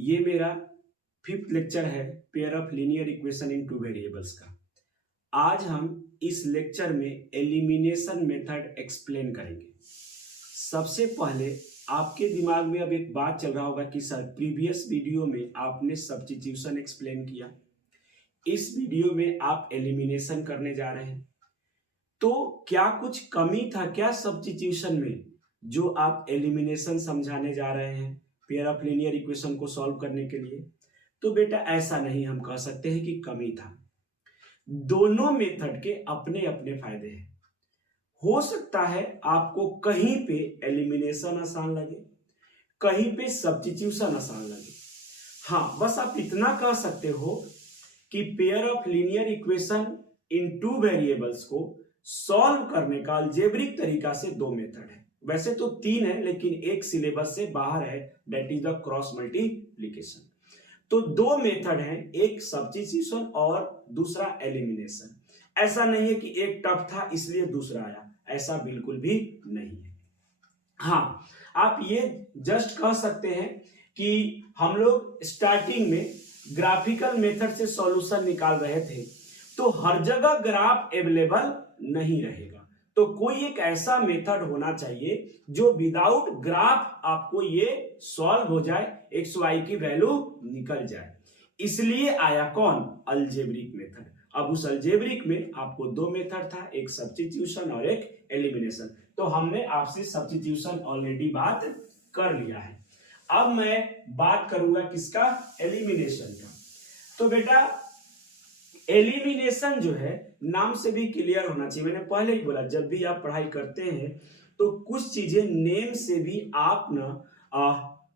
ये मेरा 5th lecture है pair of linear equation in 2 variables का। आज हम इस लेक्चर में एलिमिनेशन मेथड एक्सप्लेन करेंगे। सबसे पहले आपके दिमाग में अब एक बात चल रहा होगा कि सर प्रीवियस वीडियो में आपने सब्स्टिट्यूशन एक्सप्लेन किया, इस वीडियो में आप एलिमिनेशन करने जा रहे हैं, तो क्या कुछ कमी था क्या सब्स्टिट्यूशन में जो आप एलिमिनेशन समझाने जा रहे हैं पेयर ऑफ लीनियर इक्वेशन को सॉल्व करने के लिए? तो बेटा ऐसा नहीं हम कह सकते हैं कि कमी था। दोनों मेथड के अपने अपने फायदे हैं। हो सकता है आपको कहीं पे एलिमिनेशन आसान लगे, कहीं पे सब्स्टिट्यूशन आसान लगे। हाँ, बस आप इतना कह सकते हो कि pair of linear equation in 2 variables को सॉल्व करने का अलजेब्रिक तरीका से 2 मेथड है। वैसे तो 3 है, लेकिन एक सिलेबस से बाहर है, that is the cross multiplication. तो 2 मेथड हैं, एक सब्स्टिट्यूशन और दूसरा एलिमिनेशन। ऐसा नहीं है कि एक टफ था इसलिए दूसरा आया, ऐसा बिल्कुल भी नहीं है। हाँ, आप ये जस्ट कह सकते हैं कि हम लोग स्टार्टिंग में ग्राफिकल मेथड से सॉल्यूशन निकाल रहे थे, तो हर जगह ग्राफ अवेलेबल नहीं रहेगा, तो कोई एक ऐसा मेथड होना चाहिए जो विदाउट ग्राफ आपको ये सॉल्व हो जाए, एक्स वाई की वैल्यू निकल जाए। इसलिए आया कौन? Algebraic method. अब उस अलजेब्रिक में आपको 2 मेथड था, एक सब्स्टिट्यूशन और एक एलिमिनेशन। तो हमने आपसे सब्स्टिट्यूशन ऑलरेडी बात कर लिया है। अब मैं बात करूंगा किसका? एलिमिनेशन का। तो बेटा एलिमिनेशन जो है नाम से भी क्लियर होना चाहिए। मैंने पहले ही बोला, जब भी आप पढ़ाई करते हैं तो कुछ चीजें नेम से भी आप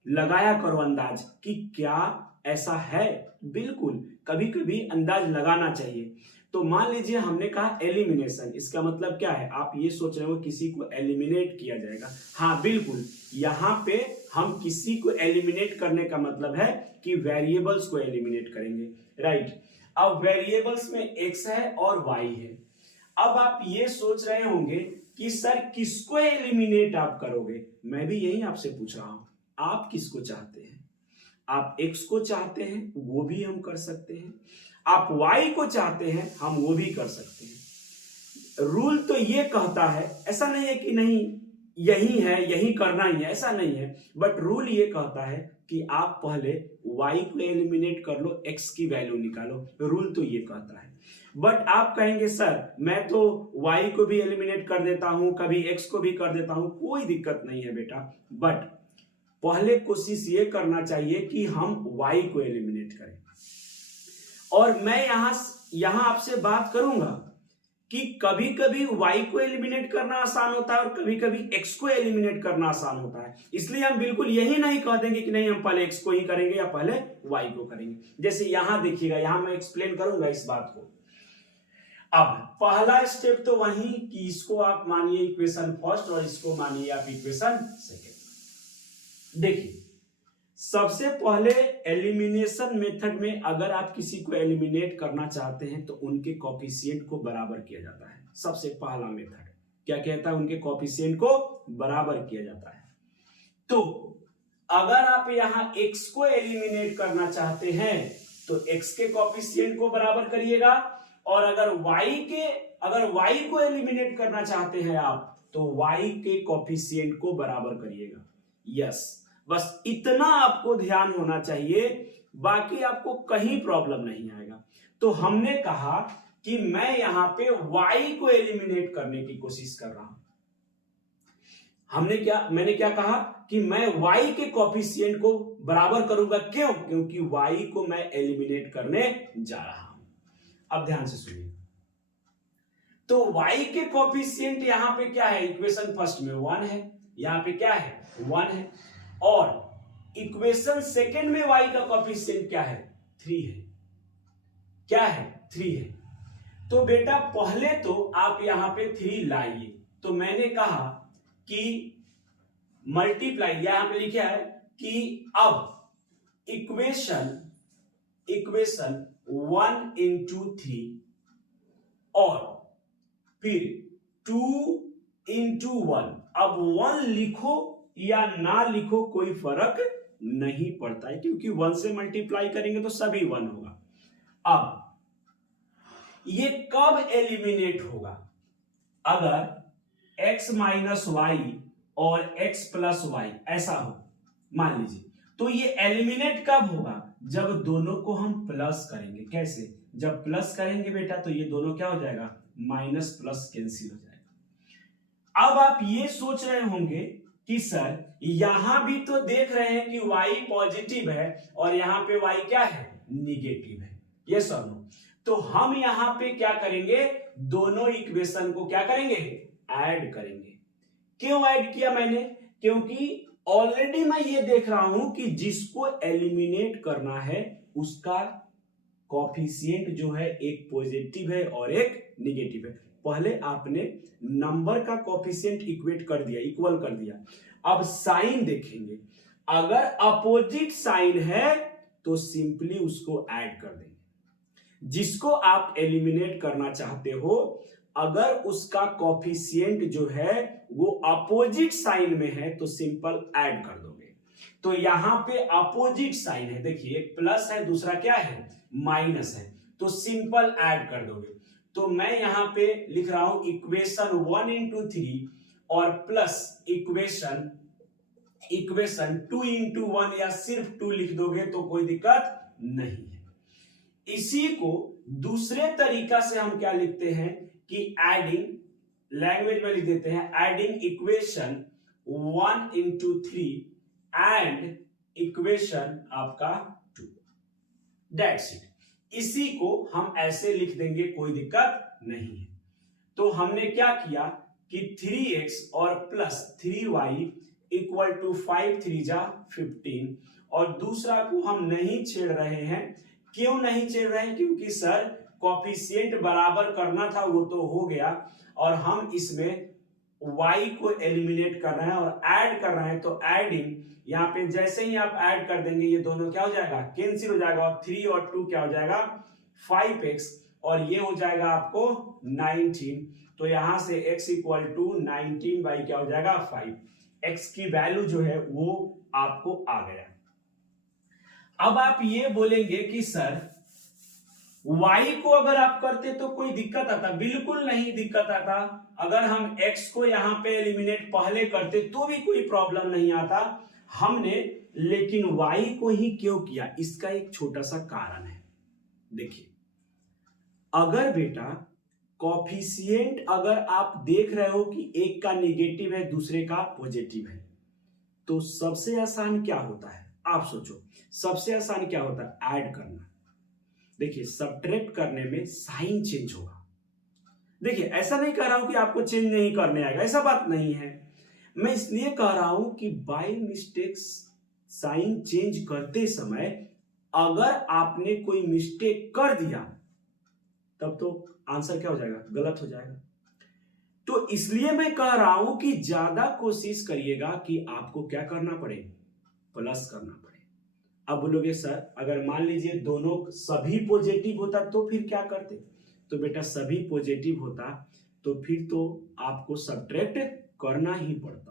लगाया करो अंदाज कि क्या ऐसा है। बिल्कुल कभी कभी अंदाज लगाना चाहिए। तो मान लीजिए हमने कहा एलिमिनेशन, इसका मतलब क्या है? आप ये सोच रहे हो किसी को एलिमिनेट किया जाएगा। हाँ बिल्कुल, यहाँ पे हम किसी को एलिमिनेट करने का मतलब है कि वेरिएबल्स को एलिमिनेट करेंगे, राइट। अब वेरिएबल्स में x है और y है। अब आप ये सोच रहे होंगे कि सर किसको एलिमिनेट आप करोगे? मैं भी यही आपसे पूछ रहा हूं, आप किसको चाहते हैं? आप x को चाहते हैं, वो भी हम कर सकते हैं। आप y को चाहते हैं, हम वो भी कर सकते हैं। रूल तो ये कहता है, ऐसा नहीं है कि नहीं यही है यही करना ही है, ऐसा नहीं है, बट रूल ये कहता है कि आप पहले y को एलिमिनेट कर लो, x की वैल्यू निकालो। रूल तो ये कहता है। बट आप कहेंगे सर मैं तो y को भी एलिमिनेट कर देता हूं, कभी x को भी कर देता हूं, कोई दिक्कत नहीं है बेटा। बट पहले कोशिश ये करना चाहिए कि हम y को एलिमिनेट करें। और मैं यहां आपसे बात करूंगा कि कभी कभी y को एलिमिनेट करना आसान होता है और कभी कभी x को एलिमिनेट करना आसान होता है। इसलिए हम बिल्कुल यही नहीं कह देंगे कि नहीं हम पहले x को ही करेंगे या पहले y को करेंगे। जैसे यहां देखिएगा, यहां मैं एक्सप्लेन करूंगा इस बात को। अब पहला स्टेप तो वही कि इसको आप मानिए इक्वेशन फर्स्ट और इसको मानिए आप इक्वेशन सेकेंड। देखिए सबसे पहले एलिमिनेशन मेथड में अगर आप किसी को एलिमिनेट करना चाहते हैं तो उनके कोफिशिएंट को बराबर किया जाता है। सबसे पहला मेथड क्या कहता है? उनके कोफिशिएंट को बराबर किया जाता है। तो अगर आप यहां x को एलिमिनेट करना चाहते हैं तो x के कोफिशिएंट को बराबर करिएगा, और अगर y को एलिमिनेट करना चाहते हैं आप तो y के कोफिशिएंट को बराबर करिएगा। यस, बस इतना आपको ध्यान होना चाहिए, बाकी आपको कहीं प्रॉब्लम नहीं आएगा। तो हमने कहा कि मैं यहां पे y को एलिमिनेट करने की कोशिश कर रहा हूं। मैंने क्या कहा कि मैं y के कोफिशिएंट को बराबर करूंगा। क्यों? क्योंकि y को मैं एलिमिनेट करने जा रहा हूं। अब ध्यान से सुनिए, तो y के कोफिशिएंट यहां पे क्या है? इक्वेशन फर्स्ट में 1 है, यहां पे क्या है? 1 है, और इक्वेशन सेकेंड में y का कोफिशिएंट क्या है? 3 है। क्या है? 3 है। तो बेटा पहले तो आप यहां पे 3 लाइए। तो मैंने कहा कि मल्टीप्लाई, यहां पे लिखा है कि अब इक्वेशन 1 into 3 और फिर 2 into 1। अब 1 लिखो या ना लिखो कोई फर्क नहीं पड़ता है, क्योंकि 1 से मल्टीप्लाई करेंगे तो सभी 1 होगा। अब ये कब एलिमिनेट होगा? अगर x माइनस वाई और x प्लस वाई ऐसा हो, मान लीजिए, तो ये एलिमिनेट कब होगा? जब दोनों को हम प्लस करेंगे। कैसे? जब प्लस करेंगे बेटा तो ये दोनों क्या हो जाएगा? माइनस प्लस कैंसिल हो जाएगा। अब आप ये सोच रहे होंगे कि सर यहां भी तो देख रहे हैं कि y पॉजिटिव है और यहां पे y क्या है? निगेटिव है। यस और नो? तो हम यहां पे क्या करेंगे? दोनों इक्वेशन को क्या करेंगे? ऐड करेंगे। क्यों ऐड किया मैंने? क्योंकि ऑलरेडी मैं ये देख रहा हूं कि जिसको एलिमिनेट करना है उसका कोफिशिएंट जो है एक पॉजिटिव है और एक निगेटिव है। पहले आपने नंबर का कोफिशिएंट इक्वेट कर दिया, इक्वल कर दिया। अब साइन देखेंगे, अगर अपोजिट साइन है तो सिंपली उसको ऐड कर देंगे। जिसको आप एलिमिनेट करना चाहते हो, अगर उसका कोफिशिएंट जो है वो अपोजिट साइन में है तो सिंपल ऐड कर दोगे। तो यहां पे अपोजिट साइन है, देखिए एक प्लस है, दूसरा क्या है? माइनस है, तो सिंपल ऐड कर दोगे। तो मैं यहां पे लिख रहा हूं इक्वेशन 1 इंटू 3 और प्लस इक्वेशन 2 इंटू 1, या सिर्फ 2 लिख दोगे तो कोई दिक्कत नहीं है। इसी को दूसरे तरीका से हम क्या लिखते हैं कि एडिंग, लैंग्वेज में लिख देते हैं adding equation 1 into 3 and equation आपका 2, दैट्स इट। इसी को हम ऐसे लिख देंगे, कोई दिक्कत नहीं है। तो हमने क्या किया कि 3x और प्लस 3y इक्वल टू 5 3 जा 15, और दूसरा को हम नहीं छेड़ रहे हैं। क्यों नहीं छेड़ रहे हैं? क्योंकि सर कोफिशिएंट बराबर करना था, वो तो हो गया, और हम इसमें y को एलिमिनेट कर रहे हैं और ऐड कर रहे हैं। तो एडिंग, यहाँ पे जैसे ही आप ऐड कर देंगे ये दोनों क्या हो जाएगा? कैंसिल हो जाएगा, और 3 और 2 क्या हो जाएगा? 5x, और ये हो जाएगा आपको 19। तो यहां से x इक्वल टू 19 बाई क्या हो जाएगा? 5। x की वैल्यू जो है वो आपको आ गया। अब आप ये बोलेंगे कि सर y को अगर आप करते तो कोई दिक्कत आता? बिल्कुल नहीं दिक्कत आता। अगर हम x को यहां पे एलिमिनेट पहले करते तो भी कोई प्रॉब्लम नहीं आता। हमने लेकिन y को ही क्यों किया? इसका एक छोटा सा कारण है। देखिए, अगर बेटा कोफिशिएंट अगर आप देख रहे हो कि एक का नेगेटिव है दूसरे का पॉजिटिव है, तो सबसे आसान क्या होता है? आप सोचो, सबसे आसान क्या होता है? ऐड करना। देखिए, सब्ट्रैक्ट करने में साइन चेंज होगा। देखिए, ऐसा नहीं कह रहा हूं कि आपको चेंज नहीं करने आएगा, ऐसा बात नहीं है। मैं इसलिए कह रहा हूं कि बाय मिस्टेक साइन चेंज करते समय अगर आपने कोई मिस्टेक कर दिया तब तो आंसर क्या हो जाएगा? गलत हो जाएगा। तो इसलिए मैं कह रहा हूं कि ज्यादा कोशिश करिएगा कि आपको क्या करना पड़े? प्लस करना पड़े। अब बोलोगे सर अगर मान लीजिए दोनों सभी पॉजिटिव होता तो फिर क्या करते? तो बेटा सभी पॉजिटिव होता तो फिर तो आपको सब्ट्रैक्ट करना ही पड़ता।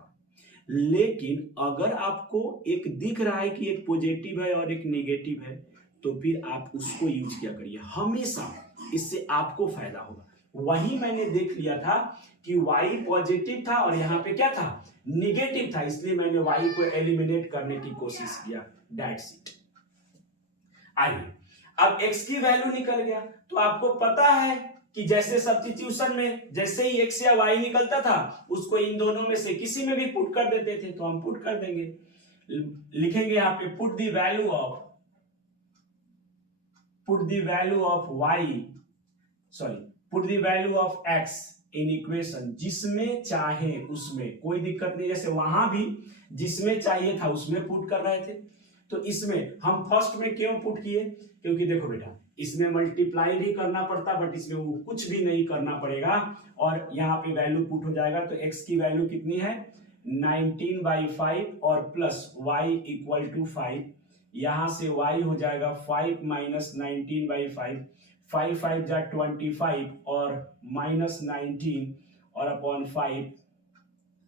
लेकिन अगर आपको एक दिख रहा है कि एक पॉजिटिव है और एक नेगेटिव है, तो फिर आप उसको यूज किया करिए हमेशा, इससे आपको फायदा होगा। वही मैंने देख लिया था कि y पॉजिटिव था और यहाँ पे क्या था? नेगेटिव था, इसलिए मैंने y को एलिमिनेट करने की कोशिश किया। That's it. आइए, अब x की वैल्यू निकल गया, तो आपको पता है कि जैसे सब्स्टिट्यूशन में जैसे ही x या y निकलता था उसको इन दोनों में से किसी में भी पुट कर देते थे, तो हम पुट कर देंगे। लिखेंगे यहाँ पे put the value of x in equation, जिसमें चाहे उसमें, कोई दिक्कत नहीं। जैसे वहां भी जिसमें चाहिए था उसमें पुट कर रहे थे, तो इसमें हम फर्स्ट में क्यों पुट किए? क्योंकि देखो बेटा, इसमें मल्टीप्लाई भी करना पड़ता, बट इसमें वो कुछ भी नहीं करना पड़ेगा और यहाँ पे वैल्यू पुट हो जाएगा। तो x की वैल्यू कितनी है? 19/5 और प्लस y इक्वल टू 5। यहां से y हो जाएगा 5 माइनस 19/5, 5 5 जा 25 और माइनस 19 और अपॉन 5,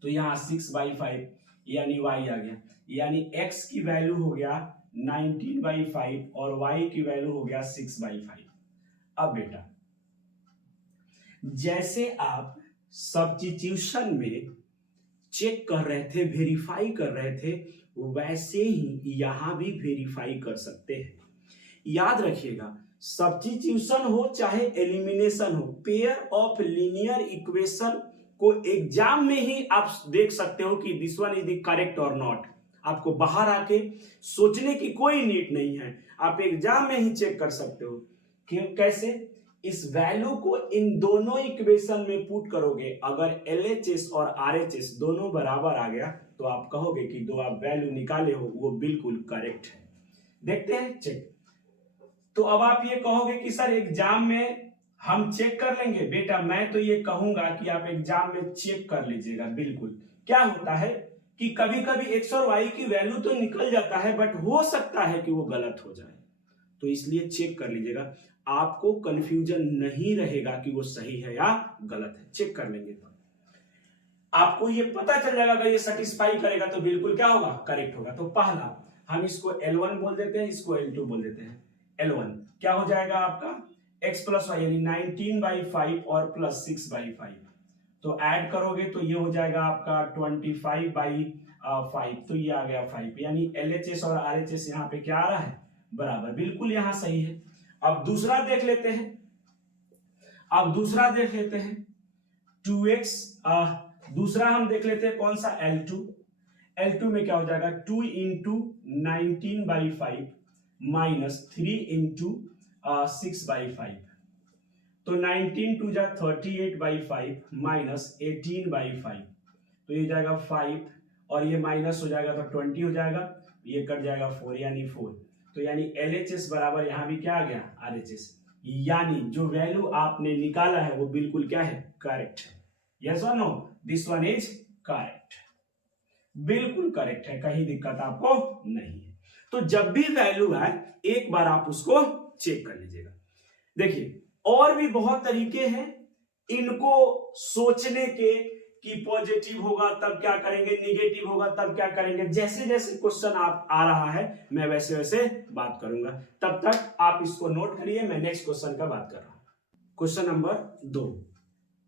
तो यहाँ 6/5। यानी y आ गया, यानी x की वैल्यू हो गया 19/5 और y की वैल्यू हो गया 6/5। अब बेटा जैसे आप सब्स्टिट्यूशन में चेक कर रहे थे, वेरीफाई कर रहे थे, वैसे ही यहां भी वेरीफाई कर सकते हैं। याद रखिएगा, सब्स्टिट्यूशन हो चाहे एलिमिनेशन हो, पेयर ऑफ लीनियर इक्वेशन को एग्जाम में ही आप देख सकते हो कि this one is the correct और नॉट। आपको बाहर आके सोचने की कोई नीड नहीं है, आप एग्जाम में ही चेक कर सकते हो। क्यों, कैसे? इस वैल्यू को इन दोनों इक्वेशन में पुट करोगे, अगर LHS और RHS दोनों बराबर आ गया तो आप कहोगे कि जो आप वैल्यू निकाले हो वो बिल्कुल करेक्ट है। देखते हैं चेक। तो अब आप ये कहोगे कि सर एग्जाम में हम चेक कर लेंगे। बेटा मैं तो ये कहूंगा कि आप एग्जाम में चेक कर लीजिएगा। बिल्कुल, क्या होता है कि कभी कभी x और y की वैल्यू तो निकल जाता है, बट हो सकता है कि वो गलत हो जाए, तो इसलिए चेक कर लीजिएगा। आपको कंफ्यूजन नहीं रहेगा कि वो सही है या गलत है। चेक कर लेंगे तो आपको ये पता चल जाएगा, अगर ये सेटिस्फाई करेगा तो बिल्कुल क्या होगा, करेक्ट होगा। तो पहला हम इसको L1 बोल देते हैं, इसको L2 बोल देते हैं। L1 क्या हो जाएगा आपका x प्लस वाई, यानी 19/5 और प्लस 6/5। तो ऐड करोगे तो ये हो जाएगा आपका 25/5, तो ये आ गया 5, यानी LHS और RHS यहाँ पे क्या आ रहा है, बराबर। बिल्कुल यहाँ सही है। अब दूसरा देख लेते हैं, 2x, दूसरा हम देख लेते हैं कौन सा, L2 में क्या हो जाएगा 2 × 19/5 माइनस 3 × 6/5, तो 19 2 जा 38/5 माइनस 18/5, तो ये जाएगा 5 और ये माइनस हो जाएगा तो 20 हो जाएगा, ये कट जाएगा 4 यानी 4। तो यानी LHS बराबर यहां भी क्या आ गया, RHS, यानी जो वैल्यू आपने निकाला है वो बिल्कुल क्या है, करेक्ट है। यस और no, this one is correct, बिल्कुल करेक्ट है, कहीं दिक्कत आपको नहीं है। तो जब भी वैल्यू आए एक बार आप उसको चेक कर लीजिएगा। देखिए और भी बहुत तरीके हैं इनको सोचने के कि पॉजिटिव होगा तब क्या करेंगे, निगेटिव होगा तब क्या करेंगे। जैसे जैसे क्वेश्चन आप आ रहा है मैं वैसे वैसे बात करूंगा, तब तक आप इसको नोट करिए। मैं नेक्स्ट क्वेश्चन का बात कर रहा हूं। क्वेश्चन नंबर 2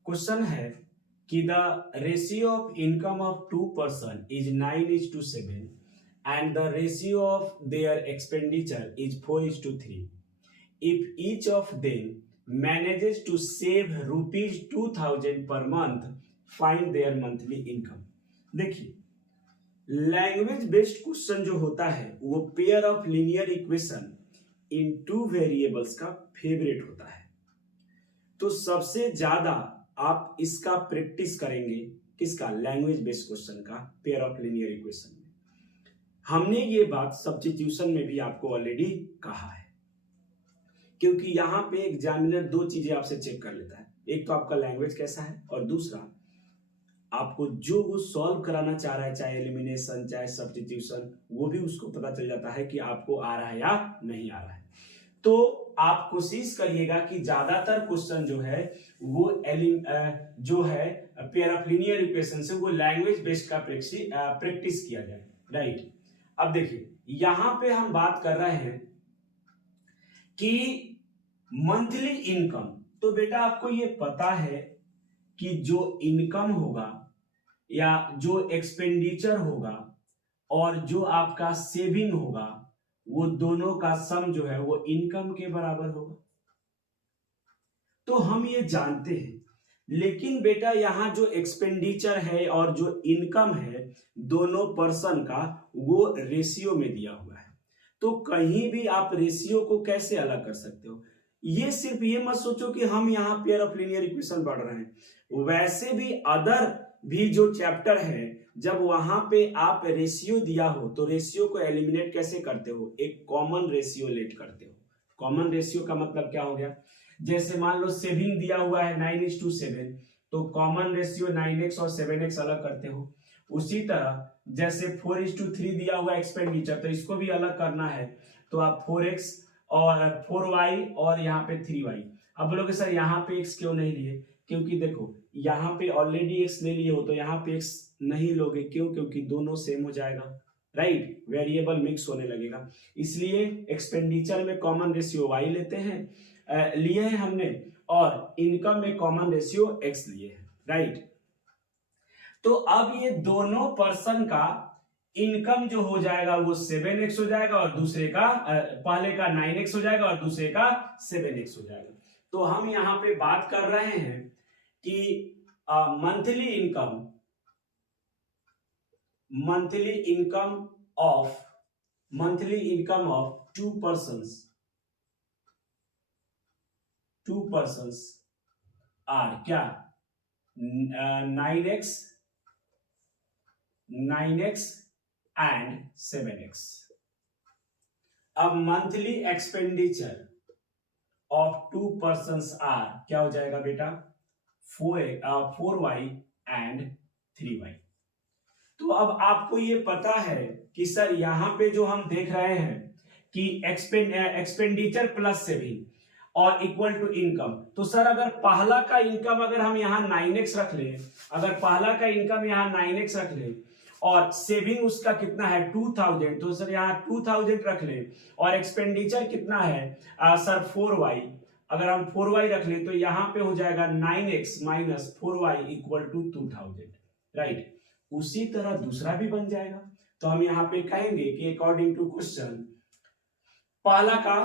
क्वेश्चन है कि the ratio of income of 2 person is 9:7 and the ratio of their expenditure is 4:3. If each of them manages to save rupees 2000 per month, find their monthly income. देखिए, language based question जो होता है वो pair of linear equation in 2 variables का favourite होता है। तो सबसे ज्यादा आप इसका प्रैक्टिस करेंगे किसका, लैंग्वेज बेस्ड क्वेश्चन का, पेयर ऑफ लीनियर इक्वेशन। हमने ये बात सब्स्टिट्यूशन में भी आपको ऑलरेडी कहा है, क्योंकि यहां पे एग्जामिनर 2 चीजें आपसे चेक कर लेता है, एक तो आपका लैंग्वेज कैसा है और दूसरा आपको जो वो सॉल्व कराना चाह रहा है, चाहे एलिमिनेशन चाहे सब्स्टिट्यूशन, वो भी उसको पता चल जाता है कि आपको आ रहा है या नहीं आ रहा है। तो आप कोशिश करिएगा कि ज्यादातर क्वेश्चन जो है वो जो है पेयर ऑफ लीनियर इक्वेशन से वो लैंग्वेज बेस्ड का प्रैक्टिस किया जाए, राइट। अब देखिए यहां पे हम बात कर रहे हैं कि मंथली इनकम, तो बेटा आपको ये पता है कि जो इनकम होगा या जो एक्सपेंडिचर होगा और जो आपका सेविंग होगा वो दोनों का सम जो है वो इनकम के बराबर होगा, तो हम ये जानते हैं। लेकिन बेटा यहां जो एक्सपेंडिचर है और जो इनकम है दोनों पर्सन का वो रेशियो में दिया हुआ है, तो कहीं भी आप रेशियो को कैसे अलग कर सकते हो। ये सिर्फ ये मत सोचो कि हम यहाँ पेयर ऑफ लीनियर इक्वेशन पढ़ रहे हैं, वैसे भी अदर भी जो चैप्टर है जब वहां पे आप रेशियो दिया हो तो रेशियो को एलिमिनेट कैसे करते हो, एक कॉमन रेशियो लेट करते हो। कॉमन रेशियो का मतलब क्या हो गया, जैसे मान लो सेविंग दिया हुआ है 9:7, तो कॉमन रेशियो 9x और 7x अलग करते हो। उसी तरह जैसे 4:3 दिया हुआ एक्सपेंडिचर, तो इसको भी अलग करना है, तो आप 4x और 4y और यहाँ पे 3y। अब बोलोगे सर यहाँ पे x क्यों नहीं लिए, क्योंकि देखो यहाँ पे ऑलरेडी एक्स ले लिए हो तो यहाँ पे एक्स नहीं लोगे, क्यों? क्योंकि दोनों सेम हो जाएगा, राइट, वेरिएबल मिक्स होने लगेगा। इसलिए एक्सपेंडिचर में कॉमन रेशियो वाई लेते हैं, लिए हैं हमने, और इनकम में कॉमन रेशियो एक्स लिए हैं, राइट। तो अब ये दोनों पर्सन का इनकम जो हो जाएगा वो 7x हो जाएगा और दूसरे का पहले का 9x हो जाएगा और दूसरे का 7x हो जाएगा। तो हम यहाँ पे बात कर रहे हैं कि monthly income of two persons are क्या 9x एंड 7x। अब monthly expenditure of two persons are क्या हो जाएगा बेटा 4y एंड 3y। तो अब आपको ये पता है कि सर यहाँ पे जो हम देख रहे हैं कि एक्सपेंडिचर प्लस सेविंग और इक्वल टू इनकम, तो सर अगर पहला का इनकम अगर हम यहाँ 9x रख लें, अगर पहला का इनकम यहाँ 9x रख लें और सेविंग उसका कितना है 2000, तो सर यहाँ 2000 रख लें और एक्सपेंडिचर कितना है सर 4y, अगर हम 4y रख लें तो यहाँ पे हो जाएगा 9x minus 4y equal to 2000, right. उसी तरह दूसरा भी बन जाएगा। तो हम यहाँ पे कहेंगे कि अकॉर्डिंग टू क्वेश्चन पहला का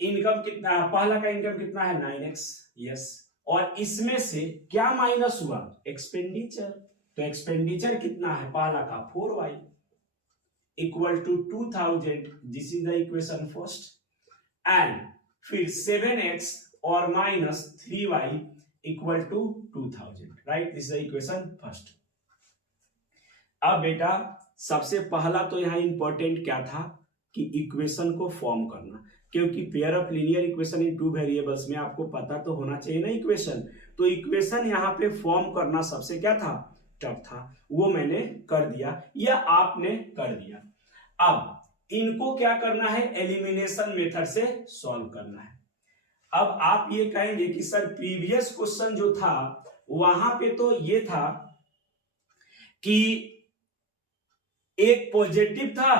इनकम कितना है 9x, यस, और इसमें से क्या माइनस हुआ एक्सपेंडिचर, तो एक्सपेंडिचर कितना है पहला का 4y equal to 2000, this is the equation first, and फिर 7x और minus 3y equal to 2000, right, this is the equation first. अब बेटा सबसे पहला तो यहाँ इंपॉर्टेंट क्या था कि इक्वेशन को फॉर्म करना, क्योंकि pair of linear equation in two variables में आपको पता तो होना चाहिए ना इक्वेशन, तो इक्वेशन यहाँ पे फॉर्म करना सबसे क्या था टफ था, वो मैंने कर दिया या आपने कर दिया। अब इनको क्या करना है एलिमिनेशन मेथड से सॉल्व करना है। अब आप ये कहेंगे कि सर प्रीवियस क्वेश्चन जो था वहां पे तो ये था कि एक पॉजिटिव था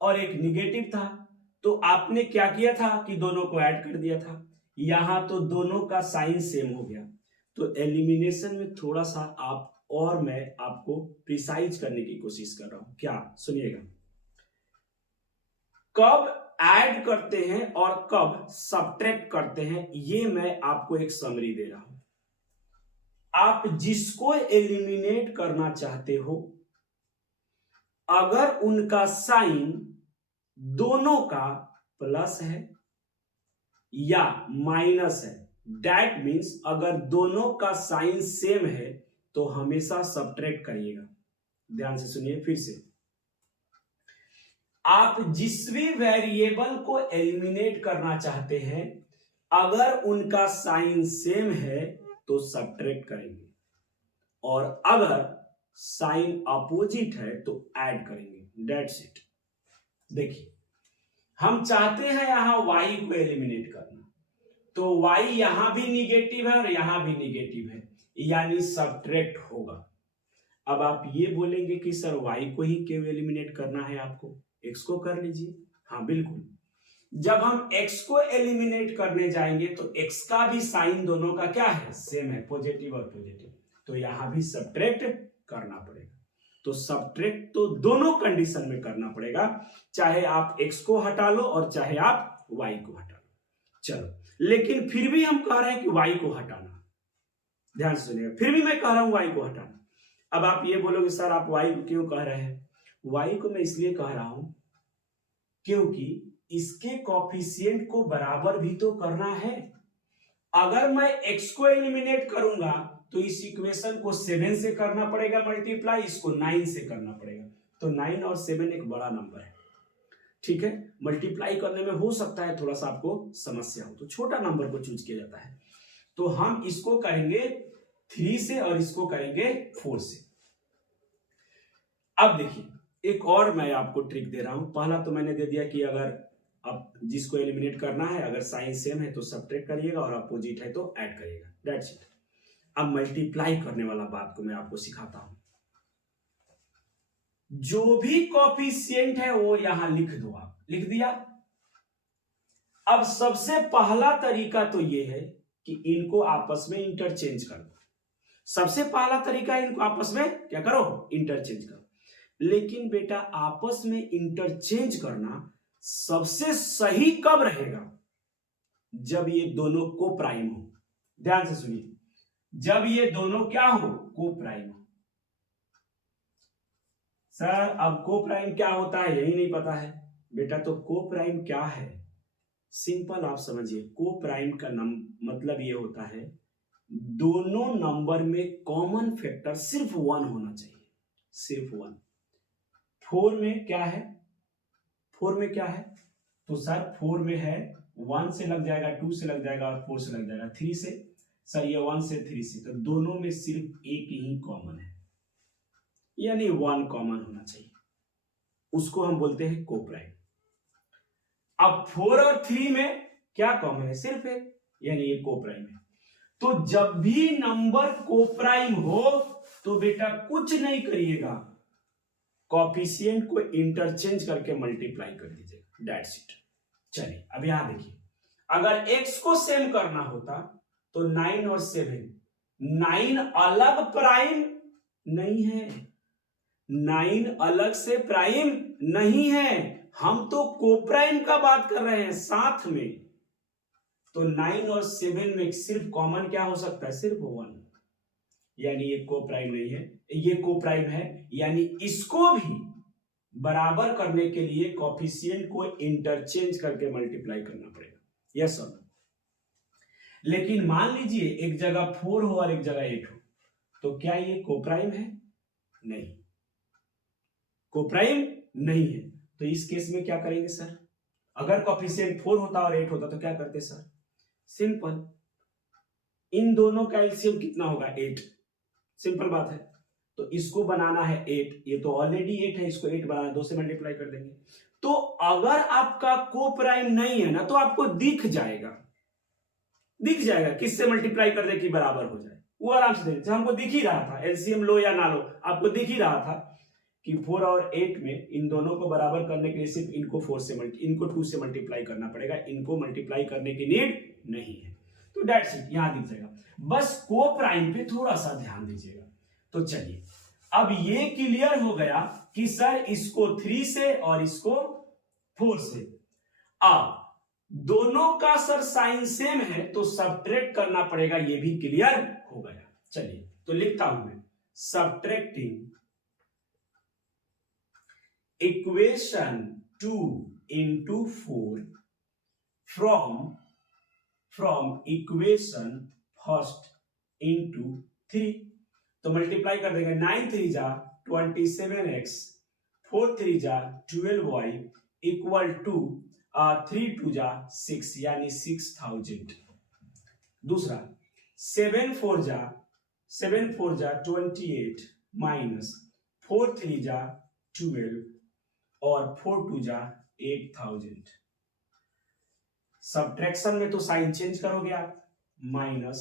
और एक निगेटिव था, तो आपने क्या किया था कि दोनों को ऐड कर दिया था, यहां तो दोनों का साइन सेम हो गया। तो एलिमिनेशन में थोड़ा सा आप और मैं आपको प्रिसाइज करने की कोशिश कर रहा हूं, क्या सुनिएगा, कब ऐड करते हैं और कब सब्ट्रैक्ट करते हैं ये मैं आपको एक समरी दे रहा हूं। आप जिसको एलिमिनेट करना चाहते हो अगर उनका साइन दोनों का प्लस है या माइनस है, दैट मीन्स अगर दोनों का साइन सेम है तो हमेशा सब्ट्रैक्ट करिएगा। ध्यान से सुनिए फिर से, आप जिस भी वेरिएबल को एलिमिनेट करना चाहते हैं अगर उनका साइन सेम है तो सब्ट्रैक्ट करेंगे, और अगर साइन अपोजिट है तो ऐड करेंगे, दैट्स इट। देखिए हम चाहते हैं यहां y को एलिमिनेट करना, तो y यहां भी निगेटिव है और यहां भी निगेटिव है, यानी सब्ट्रैक्ट होगा। अब आप ये बोलेंगे कि सर y को ही क्यों एलिमिनेट करना है, आपको x को कर लीजिए। हाँ बिल्कुल, जब हम x को एलिमिनेट करने जाएंगे तो x का भी साइन दोनों का क्या है सेम है, पॉजिटिव और पॉजिटिव, तो यहां भी सब्ट्रैक्ट करना पड़ेगा। तो सब्ट्रैक्ट तो दोनों कंडीशन में करना पड़ेगा, चाहे आप x को हटा लो और चाहे आप y को हटा लो। चलो, लेकिन फिर भी हम कह रहे हैं कि y को हटाना, ध्यान से सुनिएगा, फिर भी मैं कह रहा हूं y को हटाना। अब आप ये बोलोगे सर आप y को क्यों कह रहे हैं, y को मैं इसलिए कह रहा हूं क्योंकि इसके कोफिशिएंट को बराबर भी तो करना है। अगर मैं x को एलिमिनेट करूंगा तो इस इक्वेशन को 7 से करना पड़ेगा मल्टीप्लाई, इसको 9 से करना पड़ेगा, तो 9 और 7 एक बड़ा नंबर है, ठीक है। मल्टीप्लाई करने में हो सकता है थोड़ा सा आपको समस्या हो, तो छोटा नंबर को चूज किया जाता है। तो हम इसको करेंगे 3 से और इसको करेंगे 4 से। अब देखिए एक और मैं आपको ट्रिक दे रहा हूं। पहला तो मैंने दे दिया कि अगर आप जिसको एलिमिनेट करना है अगर साइन सेम है तो सब्ट्रैक्ट करिएगा और अपोजिट है तो ऐड करिएगा, दैट्स इट। अब मल्टीप्लाई करने वाला बात को मैं आपको सिखाता हूं। जो भी कॉफिशिएंट है वो यहां लिख दो, आप लिख दिया। अब सबसे पहला तरीका तो ये है कि इनको आपस में इंटरचेंज कर दो। सबसे पहला तरीका है इनको आपस में क्या करो, इंटरचेंज करो। लेकिन बेटा आपस में इंटरचेंज करना सबसे सही कब रहेगा, जब ये दोनों को प्राइम हो। ध्यान से सुनिए, जब ये दोनों क्या हो, को प्राइम हो। सर अब को प्राइम क्या होता है यही नहीं पता है बेटा, तो को प्राइम क्या है, सिंपल आप समझिए। को प्राइम का मतलब ये होता है दोनों नंबर में कॉमन फैक्टर सिर्फ 1 होना चाहिए, सिर्फ 1। 4 में क्या है, 4 में क्या है, तो सर 4 में है 1 से लग जाएगा, 2 से लग जाएगा और 4 से लग जाएगा, 3 से, सर ये 1 से 3 से, तो दोनों में सिर्फ एक ही कॉमन है, यानी 1 कॉमन होना चाहिए, उसको हम बोलते हैं को प्राइम। अब 4 और 3 में क्या कॉमन है, सिर्फ एक, यानी ये को प्राइम है। तो जब भी नंबर को प्राइम हो तो बेटा कुछ नहीं करिएगा, कॉफिशिएंट को इंटरचेंज करके मल्टीप्लाई कर दीजिएगा, दैट्स इट। चलिए अब यहां देखिए, अगर x को सेम करना होता तो 9 और 7, 9 अलग प्राइम नहीं है, 9 अलग से प्राइम नहीं है, हम तो कोप्राइम का बात कर रहे हैं साथ में। तो 9 और 7 में सिर्फ कॉमन क्या हो सकता है, सिर्फ 1, यानी ये कोप्राइम नहीं है, ये कोप्राइम है, यानी इसको भी बराबर करने के लिए कॉफिशिएंट को इंटरचेंज करके मल्टीप्लाई करना पड़ेगा, यस और नो। लेकिन मान लीजिए एक जगह 4 हो और एक जगह 8 हो, तो क्या ये कोप्राइम है, नहीं, कोप्राइम नहीं है। तो इस केस में क्या करेंगे सर, अगर कॉफिशिएंट 4 होता और 8 होता तो क्या करते सर, सिंपल, इन दोनों का एलसीएम कितना होगा, 8, सिंपल बात है। तो इसको बनाना है 8, ये तो ऑलरेडी 8 है, इसको 8 बनाना, 2 से मल्टीप्लाई कर देंगे। तो अगर आपका को प्राइम नहीं है ना तो आपको दिख जाएगा, दिख जाएगा किससे मल्टीप्लाई कर दे कि बराबर हो जाए, वो आराम से देख, हमको दिख ही रहा था, एलसीएम लो या ना लो आपको दिख ही रहा था कि 4 और 8 में इन दोनों को बराबर करने के लिए सिर्फ इनको 2 से मल्टीप्लाई करना पड़ेगा, इनको मल्टीप्लाई करने की नीड नहीं है। तो दैट्स इट, यहां दिख जाएगा, बस को प्राइम पे थोड़ा सा ध्यान दीजिएगा। तो चलिए अब ये क्लियर हो गया कि सर इसको 3 से और इसको 4 से, अब दोनों का सर साइन सेम है तो सबट्रैक्ट करना पड़ेगा, ये भी क्लियर हो गया। चलिए तो लिखता हूं मैं, subtracting equation 2 into 4 from equation first into 3, तो मल्टीप्लाई कर देंगे, 9 3 जा 27x, 4 3 जा 12y इक्वल टू 3 2 जा 6, यानी 6000। दूसरा 7 4 जा 28 माइनस 4 3 जा 12 और 4 2 जा 8000। सब्ट्रैक्शन में तो साइन चेंज करोगे आप, माइनस,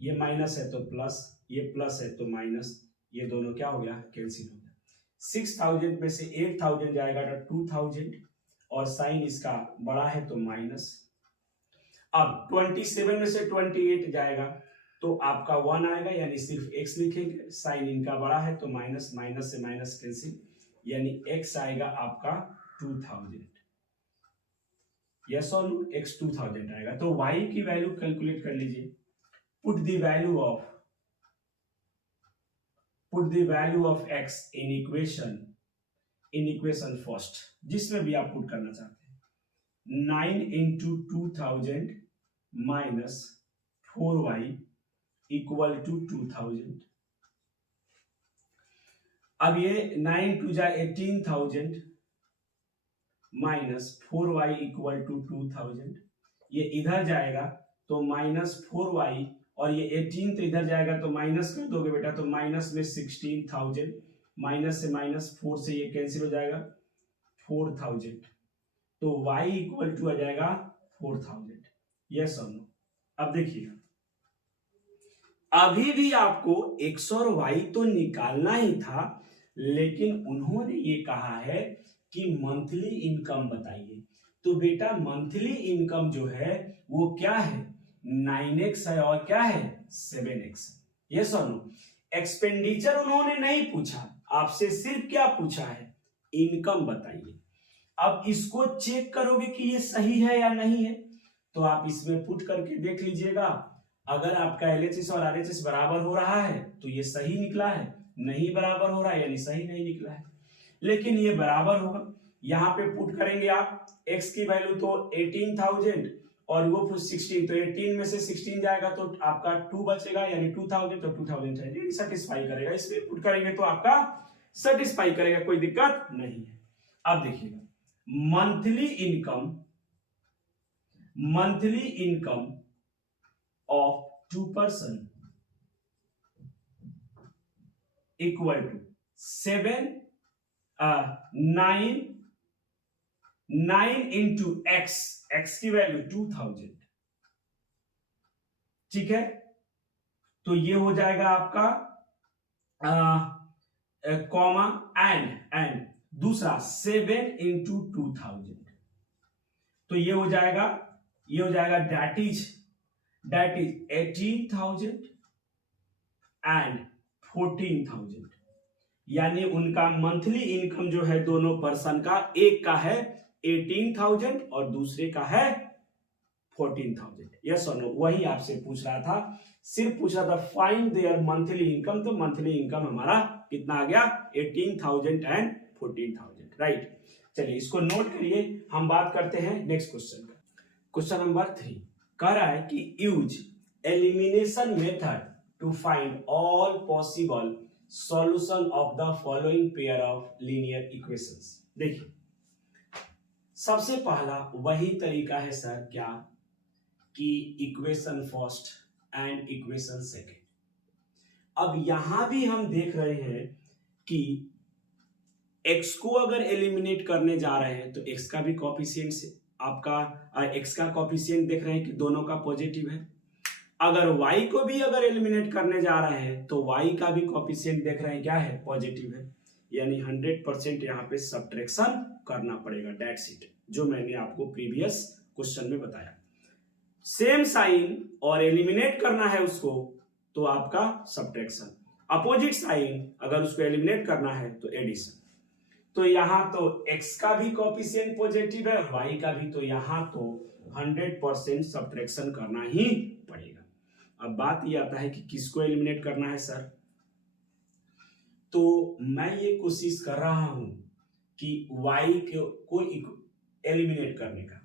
ये माइनस है तो प्लस, ये प्लस है तो माइनस, ये दोनों क्या हो गया, कैंसिल हो गया। 6000 में से 8000 जाएगा तो 2000 और साइन इसका बड़ा है तो माइनस। अब 27 में से 28 जाएगा तो आपका 1 आएगा, यानी सिर्फ x लिखेंगे, साइन इनका बड़ा है तो माइनस, माइनस से माइनस कैंसिल, यानी x आएगा आपका 2000, यस और नो, x 2000 आएगा। तो y की वैल्यू कैलकुलेट कर लीजिए, put the value of x in equation first, जिसमें भी आप पुट करना चाहते हैं। 9 into 2000 minus 4y equal to 2000। अब ये 9 2 जा 18000 माइनस 4y इक्वल टू 2000, ये इधर जाएगा तो माइनस 4y, और ये 18 तो इधर जाएगा तो माइनस कर दोगे बेटा, तो माइनस में 16000, माइनस से माइनस 4 से ये कैंसिल हो जाएगा 4000, तो y इक्वल टू आ जाएगा 4000, यस और नो। अब देखिए, अभी भी आपको x और y तो निकालना ही था, लेकिन उन्होंने ये कहा है कि मंथली इनकम बताइए। तो बेटा मंथली इनकम जो है वो क्या है, 9x है और क्या है 7x। यस और नो। एक्सपेंडिचर उन्होंने नहीं पूछा आपसे, सिर्फ क्या पूछा है, इनकम बताइए। अब इसको चेक करोगे कि ये सही है या नहीं है, तो आप इसमें पुट करके देख लीजिएगा। अगर आपका LHS और RHS बराबर हो रहा है तो ये सही निकला है, नहीं बराबर हो रहा है यानी सही नहीं निकला है। लेकिन ये बराबर होगा, यहाँ पे पुट करेंगे आप x की वैल्यू तो 18,000 और वो 16, तो 18 में से 16 जाएगा तो आपका 2 बचेगा यानी 2000, तो 2000 है, सेटिस्फाई करेगा। इसमें पुट करेंगे तो आपका सेटिस्फाई करेगा, कोई दिक्कत नहीं है। अब देखिएगा monthly income of 2 person equal to 9 into x की वैल्यू 2000, ठीक है। तो ये हो जाएगा आपका कॉमा एंड दूसरा 7 इंटू 2000, तो ये हो जाएगा दैट इज 18,000 एंड 14,000, यानी उनका मंथली इनकम जो है दोनों पर्सन का, एक का है 18,000 और दूसरे का है 14,000। यस और नो, वही आपसे पूछ रहा था, सिर्फ पूछा था फाइंड देयर मंथली इनकम, तो मंथली इनकम हमारा कितना आ गया 18,000 एंड 14,000, राइट। चलिए इसको नोट करिए, हम बात करते हैं नेक्स्ट क्वेश्चन का। क्वेश्चन नंबर 3 कह रहा है कि use elimination method to find all possible solution of the following pair of linear equations. देखिए सबसे पहला वही तरीका है सर, क्या कि equation first and equation second. अब यहां भी हम देख रहे हैं कि x को अगर एलिमिनेट करने जा रहे हैं तो x का भी कॉफिशिएंट से आपका x का कॉफिशिएंट देख रहे हैं कि दोनों का पॉजिटिव है। अगर y को भी अगर एलिमिनेट करने जा रहे हैं तो y का भी कॉफिशिएंट देख रहे हैं क्या है, पॉजिटिव है, यानी 100% यहाँ पे सब्ट्रैक्शन करना पड़ेगा, दैट्स इट, जो मैंने आपको प्रीवियस क्वेश्चन में बताया। सेम साइन और एलिमिनेट करना है उसको तो आपका सब्ट्रैक्शन, अपोजिट साइन अगर उसको एलिमिनेट करना है तो एडिशन। तो यहां तो x का भी कोएफिशिएंट पॉजिटिव है, y का भी, तो यहां तो 100% सब्ट्रैक्शन करना ही पड़ेगा। अब बात ये आता है कि किसको एलिमिनेट करना है सर, तो मैं ये कोशिश कर रहा हूं कि y को एलिमिनेट करने का।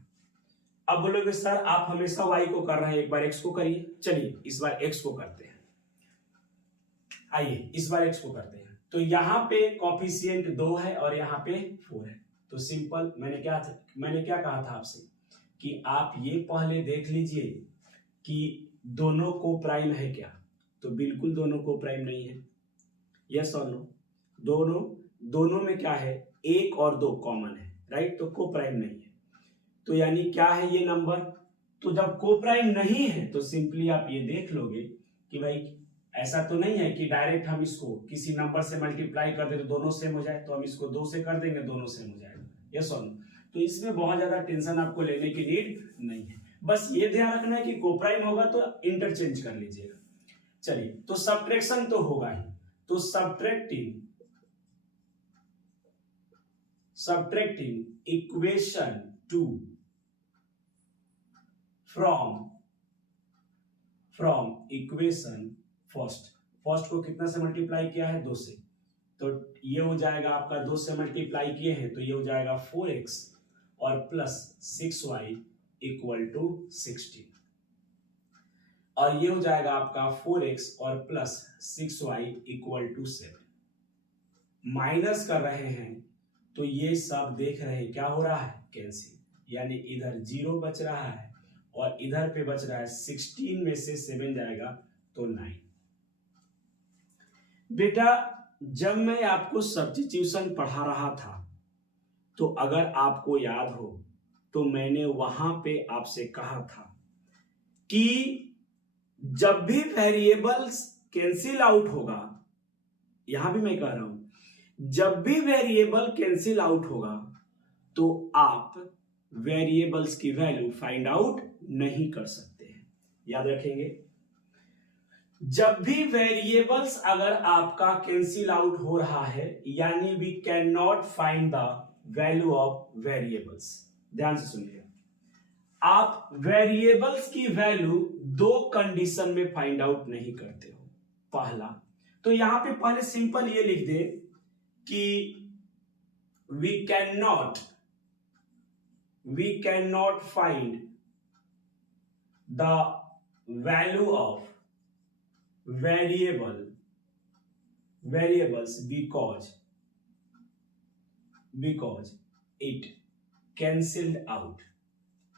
अब बोलोगे सर आप हमेशा y को कर रहे हैं, एक बार x को करिए। चलिए इस बार x को करते हैं, आइए इस बार x को करते हैं। तो यहाँ पे कॉफिशिएंट 2 है और यहाँ पे 4 है, तो सिंपल मैंने क्या कहा था आपसे कि आप ये पहले देख लीजिए कि दोनों को प्राइम है क्या, तो बिल्कुल दोनों को प्राइम नहीं है, यस और नो। दोनों में क्या है, 1 और 2 कॉमन है, राइट, तो को प्राइम नहीं है। तो यानी क्या है ये नंबर, तो जब को प्राइम नहीं है तो सिंपली आप ये देख लोगे कि भाई ऐसा तो नहीं है कि डायरेक्ट हम इसको किसी नंबर से मल्टीप्लाई कर दे तो दोनों सेम हो जाए, तो हम इसको 2 से कर देंगे, दोनों सेम हो जाएगा, यस और नो। तो इसमें बहुत ज्यादा टेंशन आपको लेने की नीड नहीं है, बस ये ध्यान रखना है कि कोप्राइम होगा तो इंटरचेंज कर लीजिएगा। चलिए तो सब्ट्रैक्शन तो होगा ही, तो subtracting equation 2 from equation first को कितना से मल्टीप्लाई किया है, 2 से, तो ये हो जाएगा आपका 2 से मल्टीप्लाई किए हैं तो ये हो जाएगा 4x और प्लस 6y इक्वल टू 16, और ये हो जाएगा आपका 4x और plus 6y equal to 7। Minus कर रहे हैं तो ये सब देख रहे हैं क्या हो रहा है, कैंसिल, यानी इधर 0 बच रहा है और इधर पे बच रहा है 16 में से 7 जाएगा तो 9। बेटा जब मैं आपको सब्स्टिट्यूशन पढ़ा रहा था तो अगर आपको याद हो तो मैंने वहां पे आपसे कहा था कि जब भी वेरिएबल्स कैंसिल आउट होगा, यहां भी मैं कह रहा हूं, जब भी वेरिएबल कैंसिल आउट होगा तो आप वेरिएबल्स की वैल्यू फाइंड आउट नहीं कर सकते हैं। याद रखेंगे, जब भी वेरिएबल्स अगर आपका कैंसिल आउट हो रहा है, यानी we can not find the value of variables. ध्यान से सुनिएगा, आप वेरिएबल्स की वैल्यू दो कंडीशन में फाइंड आउट नहीं करते हो। पहला तो यहां पे पहले सिंपल ये लिख दे कि we can not find the value of variables because it cancelled out।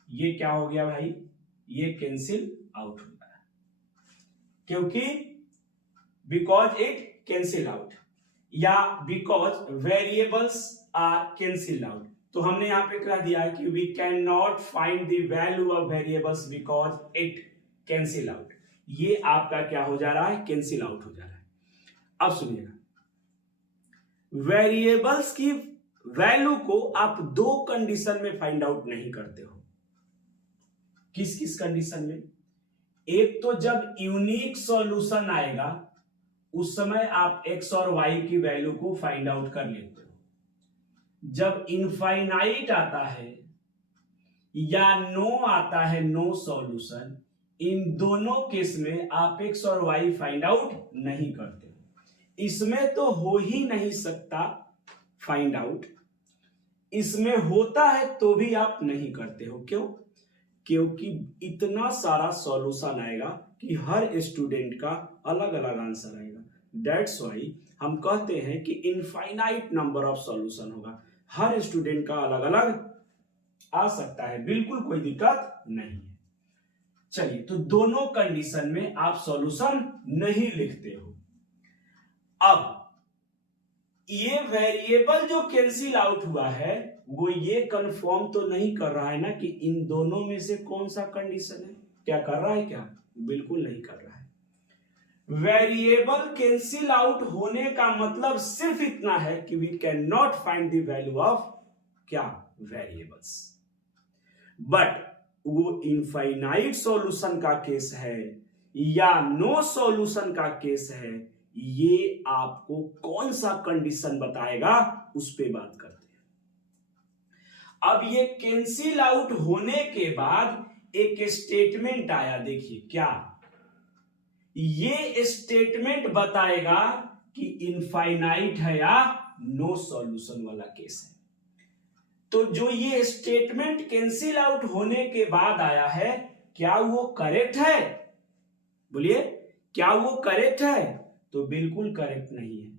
ये क्या हो गया भाई, ये कैंसिल आउट हो गया क्योंकि बिकॉज इट कैंसिल आउट या because variables are cancel out. तो हमने यहां पे कह दिया है कि we can not find the value of variables because it cancel out. ये आपका क्या हो जा रहा है, कैंसिल आउट हो जा रहा है। अब सुनिएगा, वेरिएबल्स की वैल्यू को आप दो कंडीशन में फाइंड आउट नहीं करते हो। किस किस कंडीशन में? एक तो जब यूनिक सॉल्यूशन आएगा उस समय आप एक्स और वाई की वैल्यू को फाइंड आउट कर लेते हो। जब इनफाइनाइट आता है या नो आता है, नो सॉल्यूशन, इन दोनों केस में आप एक्स और वाई फाइंड आउट नहीं करते हो। इसमें तो हो ही नहीं सकता फाइंड आउट, इसमें होता है तो भी आप नहीं करते हो। क्यों? क्योंकि इतना सारा सॉल्यूशन आएगा कि हर स्टूडेंट का अलग अलग आंसर आएगा। दैट्स वाई हम कहते हैं कि इनफाइनाइट नंबर ऑफ सॉल्यूशन होगा, हर स्टूडेंट का अलग अलग आ सकता है, बिल्कुल कोई दिक्कत नहीं है। चलिए, तो दोनों कंडीशन में आप सॉल्यूशन नहीं लिखते हो। अब ये वेरिएबल जो कैंसिल आउट हुआ है वो ये कंफर्म तो नहीं कर रहा है ना कि इन दोनों में से कौन सा कंडीशन है। क्या कर रहा है? क्या बिल्कुल नहीं कर रहा है। वेरिएबल कैंसिल आउट होने का मतलब सिर्फ इतना है कि we can not find the value of क्या, वेरिएबल्स। बट वो इनफाइनाइट सॉल्यूशन का केस है या नो सॉल्यूशन का केस है, ये आपको कौन सा कंडीशन बताएगा उस पे बात करते हैं। अब ये कैंसिल आउट होने के बाद एक स्टेटमेंट आया, देखिए क्या, ये स्टेटमेंट बताएगा कि इनफाइनाइट है या नो सॉल्यूशन वाला केस है। तो जो ये स्टेटमेंट कैंसिल आउट होने के बाद आया है, क्या वो करेक्ट है? बोलिए, क्या वो करेक्ट है? तो बिल्कुल करेक्ट नहीं है,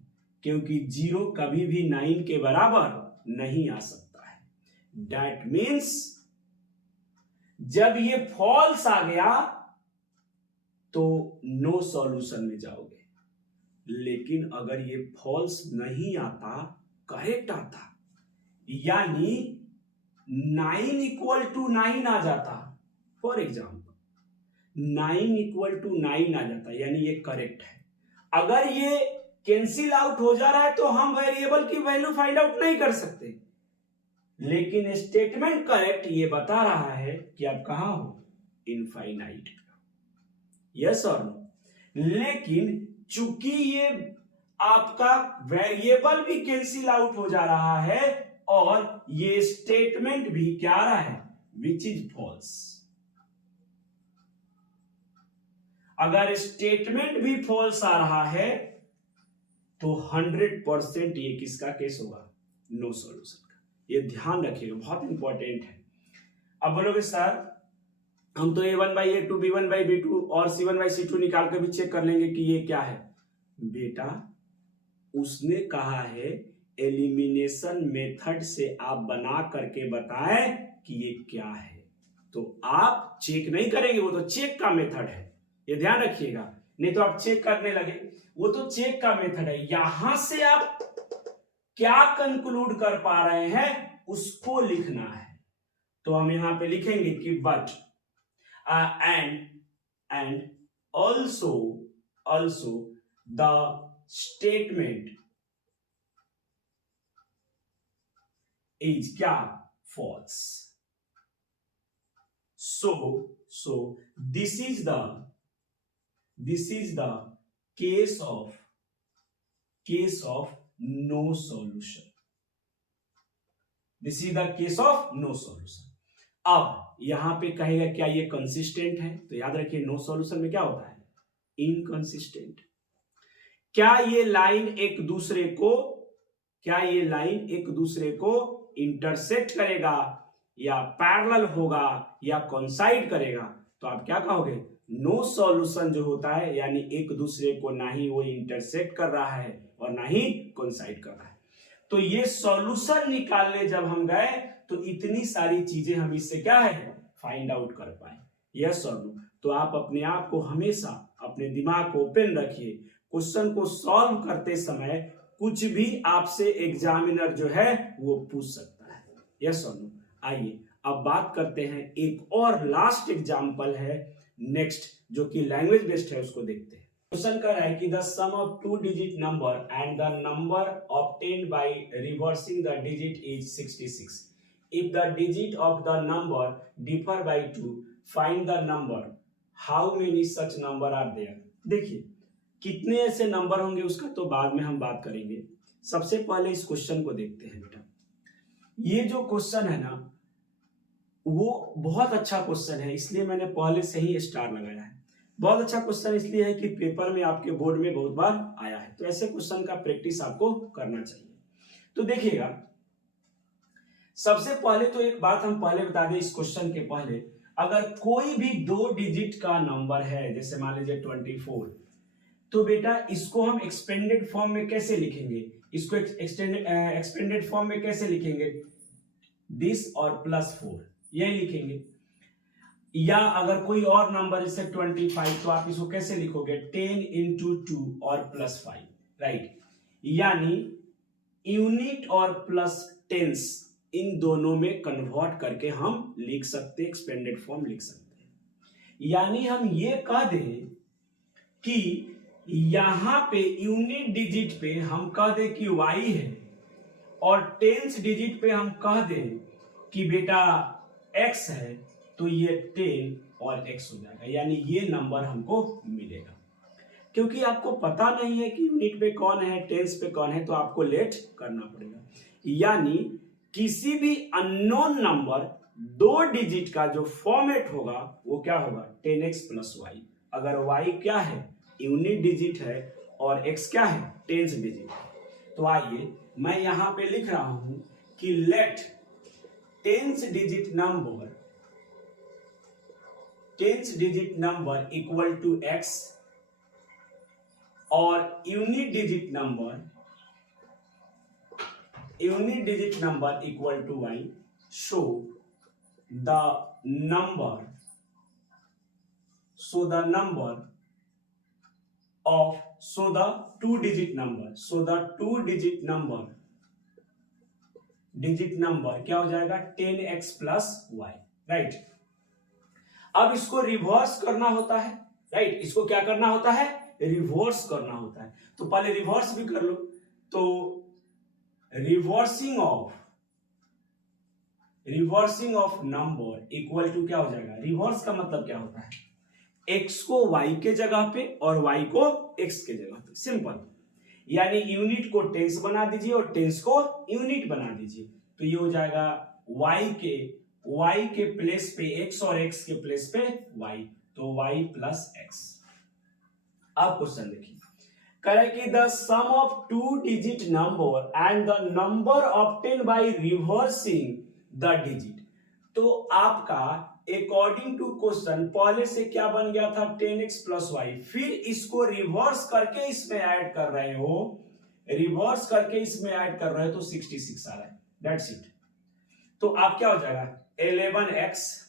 क्योंकि 0 कभी भी 9 के बराबर नहीं आ सकता है। दैट मीन्स जब ये फॉल्स आ गया तो नो सॉल्यूशन में जाओगे, लेकिन अगर ये फॉल्स नहीं आता, करेक्ट आता, यानी 9 इक्वल टू 9 आ जाता, फॉर एग्जाम्पल 9 इक्वल टू 9 आ जाता, यानी ये करेक्ट है। अगर ये कैंसिल आउट हो जा रहा है तो हम वेरिएबल की वैल्यू फाइंड आउट नहीं कर सकते, लेकिन स्टेटमेंट करेक्ट ये बता रहा है कि आप कहां हो, इनफाइनाइट। यस और नो? लेकिन चूंकि ये आपका वेरिएबल भी कैंसिल आउट हो जा रहा है और ये स्टेटमेंट भी क्या आ रहा है, विच इज फॉल्स। अगर स्टेटमेंट भी फॉल्स आ रहा है तो 100% ये किसका केस होगा, नो सॉल्यूशन का। ये ध्यान रखिएगा, बहुत इंपॉर्टेंट है। अब बोलोगे सर हम तो a1/a2 b1/b2 और c1/c2 निकाल कर भी चेक कर लेंगे कि ये क्या है। बेटा उसने कहा है एलिमिनेशन मेथड से आप बना करके बताएं कि ये क्या है, तो आप चेक नहीं करेंगे, वो तो चेक का मेथड है, ये ध्यान रखिएगा। नहीं तो आप चेक करने लगे, वो तो चेक का मेथड है। यहां से आप क्या कंक्लूड कर पा रहे हैं उसको लिखना है। तो हम यहां पे लिखेंगे कि but and also the statement is क्या false. So this is the case of no solution. This is the case of no solution. अब यहां पे कहेगा क्या ये कंसिस्टेंट है, तो याद रखिए नो सॉल्यूशन में क्या होता है, इनकंसिस्टेंट. क्या ये लाइन एक दूसरे को इंटरसेक्ट करेगा, या पैरेलल होगा, या कोइंसाइड करेगा, तो आप क्या कहोगे, नो सॉल्यूशन जो होता है यानी एक दूसरे को ना ही वो इंटरसेक्ट कर रहा है और ना ही कोइंसाइड कर रहा है. तो ये सॉल्यूशन निकालने जब हम गए तो इतनी सारी चीजें हम इससे क्या है फाइंड आउट कर पाए. यस और नो. तो आप अपने आप को हमेशा अपने दिमाग को ओपन रखिए. क्वेश्चन को सॉल्व करते समय कुछ भी आपसे एग्जामिनर जो है वो पूछ सकता है. यस और नो. आइए अब बात करते हैं, एक और लास्ट एग्जाम्पल है नेक्स्ट जो कि लैंग्वेज बेस्ड है, उसको देखते हैं. क्वेश्चन कर रहा है कि the sum of two digit number and the number obtained by reversing the digit is 66. If the digit of the number differ by 2, find the number. How many such number are there. देखिए कितने ऐसे number होंगे उसका तो बाद में हम बात करेंगे. सबसे पहले इस क्वेश्चन को देखते हैं बेटा. ये जो क्वेश्चन है ना वो बहुत अच्छा क्वेश्चन है, इसलिए मैंने पहले से ही स्टार लगाया है. बहुत अच्छा क्वेश्चन इसलिए है कि पेपर में आपके बोर्ड में बहुत बार आया है, तो ऐसे क्वेश्चन का प्रैक्टिस आपको करना चाहिए. तो देखिएगा सबसे पहले तो एक बात हम पहले बता दें इस क्वेश्चन के पहले, अगर कोई भी 2 डिजिट का नंबर है, जैसे मान लीजिए 24, तो बेटा इसको हम एक्सपेंडेड फॉर्म में कैसे लिखेंगे, इसको एक्सपेंडेड फॉर्म में कैसे लिखेंगे, दिस और +4 यही लिखेंगे. या अगर कोई और नंबर जैसे 25, तो आप इसको कैसे लिखोगे, 10 into 2 और +5, राइट. यानी यूनिट और प्लस टेंस इन दोनों में कन्वर्ट करके हम लिख सकते, एक्सपेंडेड फॉर्म लिख सकते हैं. यानी हम ये कह दें कि यहां पे यूनिट डिजिट पे हम कह दें कि y है, और टेंस डिजिट पे हम कह दें कि बेटा x है, तो ये 10 और x हो जाएगा. यानी ये नंबर हमको मिलेगा. क्योंकि आपको पता नहीं है कि यूनिट पे कौन है, टेंस पे कौन है, तो आपको लेट करना पड़ेगा. यानी किसी भी अननोन नंबर 2 डिजिट का जो फॉर्मेट होगा वो क्या होगा, 10x + y. अगर y क्या है, यूनिट डिजिट है, और x क्या है, टेंस डिजिट है. तो आइए मैं यहां पे लिख रहा हूं कि let tens digit number equal to x और unit digit number equal to y. So the number two digit number क्या हो जाएगा, 10x + y, राइट. अब इसको रिवर्स करना होता है, राइट. इसको क्या करना होता है, रिवर्स करना होता है. तो पहले रिवर्स भी कर लो. तो reversing of number equal to क्या हो जाएगा, रिवर्स का मतलब क्या होता है, x को y के जगह पे और y को x के जगह पे. सिंपल. यानी यूनिट को टेंस बना दीजिए और टेंस को यूनिट बना दीजिए. तो ये हो जाएगा y के प्लेस पे x और x के प्लेस पे y, तो y + x. अब क्वेश्चन देखिए, कहे कि the sum of 2 digit number and the number obtain by reversing the digit. तो आपका अकॉर्डिंग टू क्वेश्चन पहले से क्या बन गया था, 10x + y. फिर इसको रिवर्स करके इसमें ऐड कर रहे हो, तो 66 आ रहा है. That's it. तो आप क्या हो जाएगा, 11x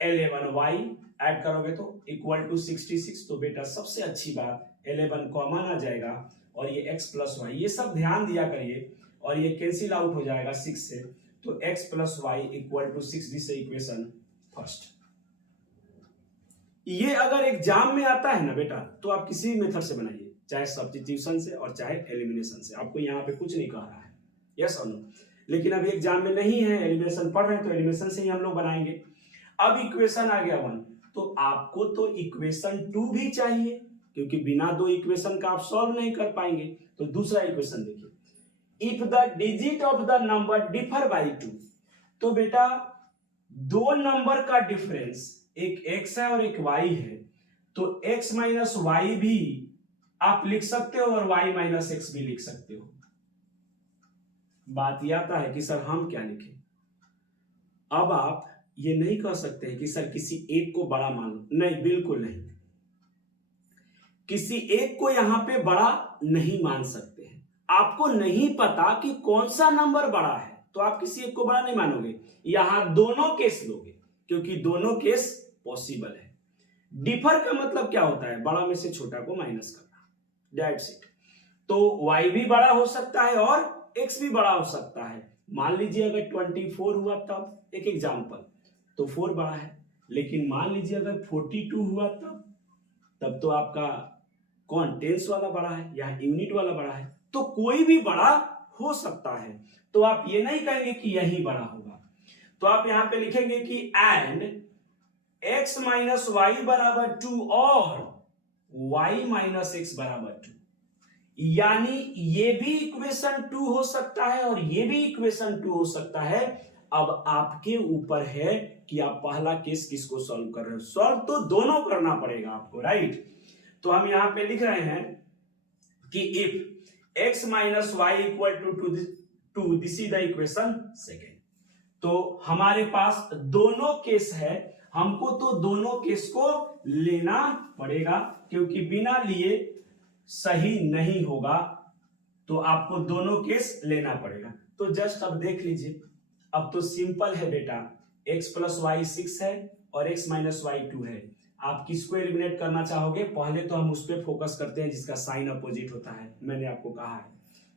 11y ऐड करोगे तो इक्वल टू 66. तो बेटा सबसे अच्छी बात 11 कॉमन आ जाएगा और ये x + y, ये सब ध्यान दिया करिए, और ये कैंसिल आउट हो जाएगा 6 से. तो x + y equal to 6. This equation first. ये अगर एग्जाम में आता है ना बेटा, तो आप किसी भी मेथड से बनाइए, चाहे सब्स्टिट्यूशन से और चाहे एलिमिनेशन से, आपको यहाँ पे कुछ नहीं कह रहा है, यस और नो। लेकिन अभी एग्जाम में नहीं है, एलिमिनेशन पढ़ रहे हैं, तो एलिमिनेशन से ही हम लोग बनाएंगे। अब इक्वेशन आ गया 1, तो आपको तो इक्वेशन 2 भी चाहिए, क्योंकि बिना 2 इक्वेशन का आप सॉल्व नहीं कर पाएंगे। तो दूसरा इक्वेशन देखिए, if the digit of the number differ by 2, तो बेटा दो नंबर का डिफरेंस, एक x है और एक y है, तो x माइनस वाई भी आप लिख सकते हो और y माइनस एक्स भी लिख सकते हो। बात यह आता है कि सर हम क्या लिखें। अब आप ये नहीं कह सकते हैं कि सर किसी एक को बड़ा मान लो, नहीं, बिल्कुल नहीं, किसी एक को यहां पे बड़ा नहीं मान सकते हैं। आपको नहीं पता कि कौन सा नंबर बड़ा है, तो आप किसी एक को बड़ा नहीं मानोगे, यहां दोनों केस लोगे, क्योंकि दोनों केस पॉसिबल है। डिफर का मतलब क्या होता है, बड़ा में से छोटा को माइनस करना, दैट्स इट। तो y भी बड़ा हो सकता है और x भी बड़ा हो सकता है। मान लीजिए अगर 24 हुआ तब, एक एग्जांपल, तो 4 बड़ा है। लेकिन मान लीजिए अगर 42 हुआ तब तो आपका कौन टेंस वाला बड़ा है या यूनिट वाला बड़ा है, तो कोई भी बड़ा हो सकता है। तो आप ये नहीं कहेंगे कि यही बड़ा होगा, तो आप यहां पे लिखेंगे कि एंड x माइनस वाई बराबर 2 और y माइनस एक्स बराबर 2, यानी ये भी इक्वेशन 2 हो सकता है और ये भी इक्वेशन 2 हो सकता है। अब आपके ऊपर है कि आप पहला केस किसको सॉल्व कर रहे हो, सॉल्व तो दोनों करना पड़ेगा आपको, राइट। तो हम यहां पे लिख रहे हैं कि if x minus y equal to this is the equation second. तो हमारे पास दोनों केस है, हमको तो दोनों केस को लेना पड़ेगा, क्योंकि बिना लिए सही नहीं होगा, तो आपको दोनों केस लेना पड़ेगा। तो जस्ट अब देख लीजिए, अब तो सिंपल है बेटा, x प्लस वाई 6 है और x माइनस वाई 2 है। आप किसको एलिमिनेट करना चाहोगे, पहले तो हम उस पर फोकस करते हैं जिसका साइन अपोजिट होता है, मैंने आपको कहा है,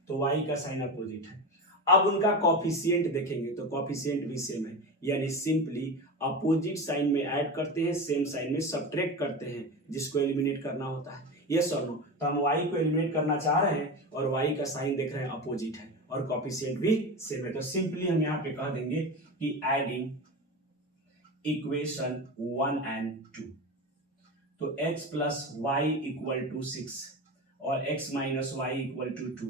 तो y का साइन अपोजिट है। अब उनका कॉफिशिएंट देखेंगे तो कॉफिशिएंट भी सेम है, यानी सिंपली अपोजिट साइन में ऐड करते हैं, सेम साइन में सब्ट्रैक्ट करते हैं, जिसको एलिमिनेट करना होता है, यस और नो। तो हम y को एलिमिनेट करना चाह रहे हैं और y का साइन देख रहे हैं अपोजिट है और कॉफिशिएंट भी सेम है, तो सिंपली हम यहाँ पे कह देंगे कि एडिंग इक्वेशन 1 and 2, तो x plus y equal to 6 और x minus y equal to 2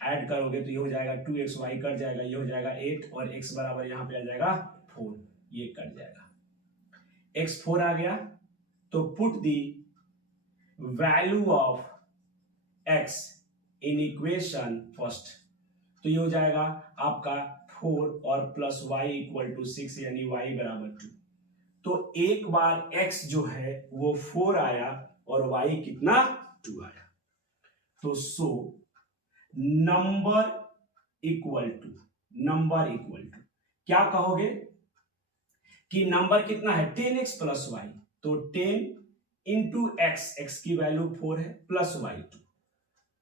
add करोगे तो ये हो जाएगा 2x, y कट जाएगा, ये हो जाएगा 8 और x बराबर यहाँ पे आ जाएगा 4, ये कट जाएगा, x 4 आ गया। तो put the value of x in equation first, तो ये हो जाएगा आपका 4 और प्लस y इक्वल टू 6, यानी y बराबर 2। तो एक बार x जो है वो 4 आया और y कितना 2 आया, तो सो नंबर इक्वल टू क्या कहोगे कि नंबर कितना है 10x प्लस वाई, तो 10 इंटू एक्स की वैल्यू 4 है प्लस वाई 2,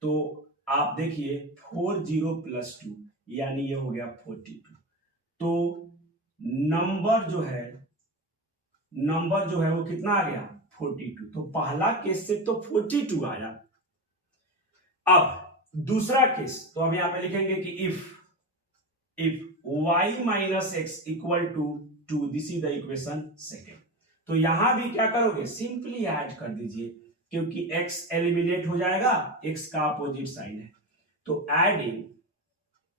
तो आप देखिए 40 प्लस 2 यानी ये हो गया 42। तो नंबर जो है वो कितना आ गया 42, तो पहला केस से तो 42 आया। अब दूसरा केस, तो हम यहां पे लिखेंगे कि if y minus x equal to 2, this is the equation second. तो यहां भी क्या करोगे, सिंपली ऐड कर दीजिए, क्योंकि x एलिमिनेट हो जाएगा, x का अपोजिट साइन है, तो adding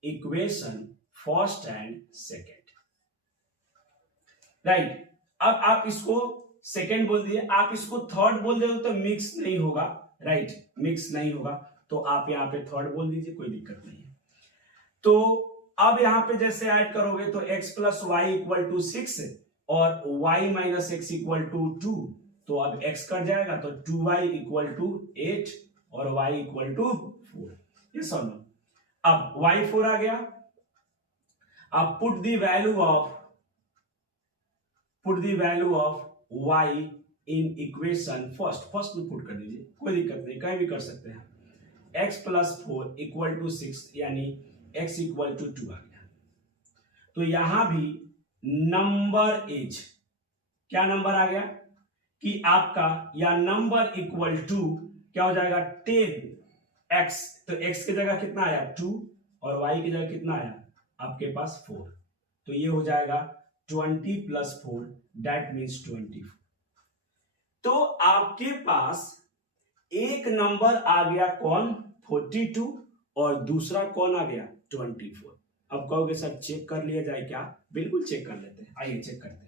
equation first and second, right. अब आप इसको सेकेंड बोल दिए, आप इसको थर्ड बोल दे तो मिक्स नहीं होगा, राइट, मिक्स नहीं होगा, तो आप यहाँ पे थर्ड बोल दीजिए, कोई दिक्कत नहीं है। तो अब यहाँ पे जैसे ऐड करोगे तो x plus y equal to 6 और y minus x equal to 2, तो अब x कट जाएगा, तो 2y इक्वल टू 8 और y इक्वल टू 4, ये सुनो। अब y 4 आ गया, अब put the value of y in equation first में पुट कर दीजिए, कोई दिक्कत नहीं, कहीं भी कर सकते हैं। x प्लस 4 इक्वल टू 6, यानी x इक्वल टू 2 आ गया। तो यहां भी नंबर इज, क्या नंबर आ गया कि आपका या नंबर इक्वल टू क्या हो जाएगा 10x, तो x की जगह कितना आया 2 और y की जगह कितना आया आपके पास 4, तो ये हो जाएगा 20 प्लस 4 दैट मीन्स 24। तो आपके पास एक नंबर आ गया कौन 42 और दूसरा कौन आ गया 24। अब कहोगे सर चेक कर लिया जाए क्या, बिल्कुल चेक कर लेते हैं, आइए चेक करते हैं।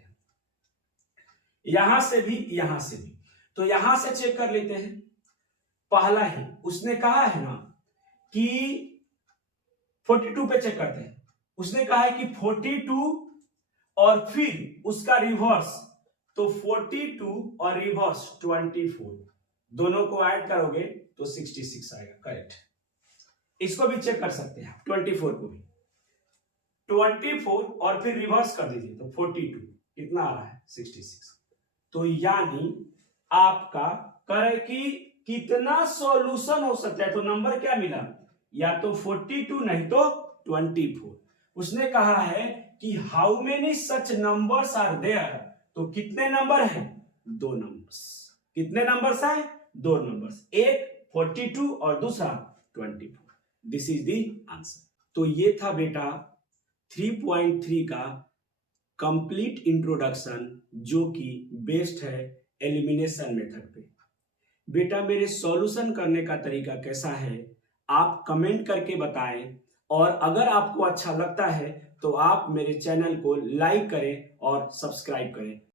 यहां से भी यहां से भी, तो यहां से चेक कर लेते हैं। पहला ही उसने कहा है ना कि 42 पे चेक करते हैं, उसने कहा है कि 42 और फिर उसका रिवर्स, तो 42 और रिवर्स 24, दोनों को ऐड करोगे तो 66 आएगा, करेक्ट। इसको भी चेक कर सकते हैं 24 को भी, 24 और फिर रिवर्स कर दीजिए तो 42 कितना आ रहा है 66। तो यानी आपका करे कि कितना सॉल्यूशन हो सकता है, तो नंबर क्या मिला, या तो 42 नहीं तो 24। उसने कहा है कि how many such numbers are there, तो कितने नंबर हैं, दो नंबर्स। कितने नंबर्स हैं, दो नंबर्स, एक 42 और दूसरा 24। This is the answer. तो ये था बेटा 3.3 का कंप्लीट इंट्रोडक्शन, जो कि बेस्ड है एलिमिनेशन मेथड पे। बेटा मेरे सॉल्यूशन करने का तरीका कैसा है आप कमेंट करके बताएं, और अगर आपको अच्छा लगता है तो आप मेरे चैनल को लाइक करें और सब्सक्राइब करें।